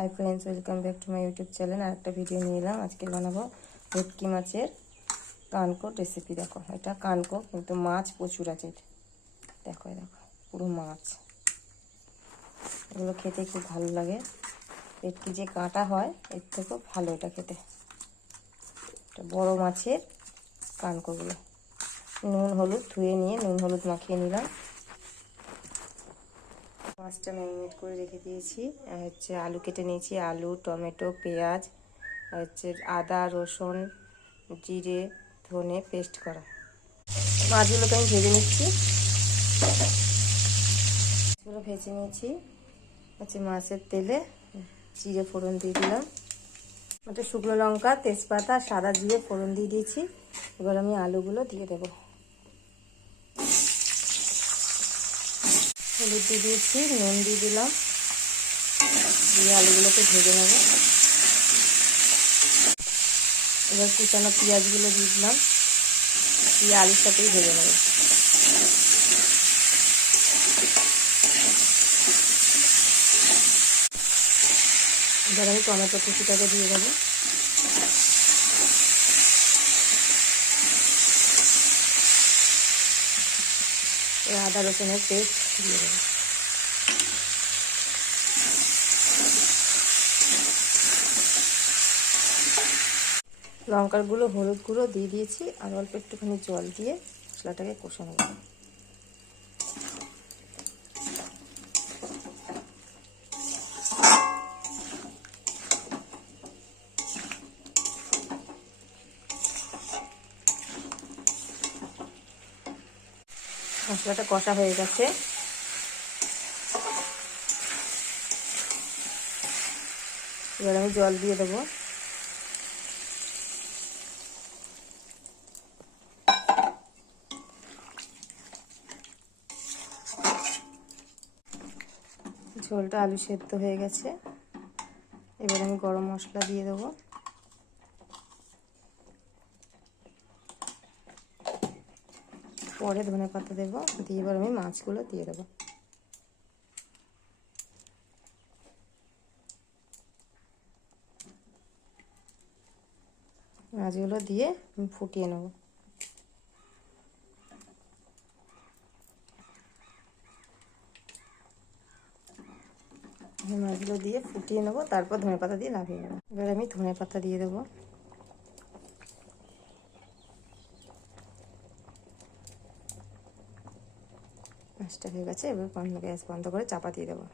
High friends, welcome back to my YouTube channel. আর একটা video নিয়ে এলাম। আজকে বানাবো ভেটকি মাছের কানকো রেসিপি। দেখো, এটা কানকো কিন্তু মাছ প্রচুর আছে। দেখো দেখো, পুরো মাছ। এগুলো খেতে খুব ভালো লাগে। ভেটকি যে কাঁটা হয় এর থেকেও ভালো এটা খেতে। এটা বড়ো মাছের কানকোগুলো নুন হলুদ ধুয়ে নিয়ে নুন হলুদ মাখিয়ে নিলাম। মাছটা ম্যারিনেট করে রেখে দিয়েছি। আলু কেটে নিয়েছি, আলু, টমেটো, পেঁয়াজ, আদা, রসুন, জিরে, ধনে পেস্ট করা। মাছগুলোকে আমি ভেজে নিচ্ছি। মাছগুলো ভেজে নিয়েছি। মাছের তেলে জিরে ফোড়ন দিয়ে দিলাম। ওটা শুকনো লঙ্কা, তেজপাতা, সাদা জিরে ফোড়ন দিয়ে দিয়েছি। এবার আমি আলুগুলো দিয়ে দেবো। হলুদ দিয়ে দিয়েছি, নুন দিয়ে দিলাম, দিয়ে আলুগুলোকে ভেজে নেব। এবার কুচানো পেঁয়াজগুলো দিয়ে দিলাম, দিয়ে আলুর সাথেই ভেজে নেব। এবার আমি টমেটো কুচিটাকে দিয়ে দেবো। আদা রসুনের পেস্ট দিয়ে দেবো। লঙ্কার গুঁড়ো, হলুদ গুঁড়ো দিয়ে দিয়েছি, আর অল্প একটুখানি জল দিয়ে মশলাটাকে কষে নেব। মশলাটা কষা হয়ে গেছে। এবার আমি জল দিয়ে দেবো। ঝোলটা আলু সেদ্ধ হয়ে গেছে। এবার আমি গরম মশলা দিয়ে দেবো। পরে ধনে পাতা দেবো, দিয়ে এবার আমি মাছগুলো দিয়ে দেবো। মাছগুলো দিয়ে আমি ফুটিয়ে নেব। মাছগুলো দিয়ে ফুটিয়ে নেব, তারপর ধনে পাতা দিয়ে নামিয়ে নেব। এবার আমি ধনে পাতা দিয়ে দেবো। মাছটা হয়ে গেছে। এবার গ্যাস বন্ধ করে চাপা দিয়ে দেবো।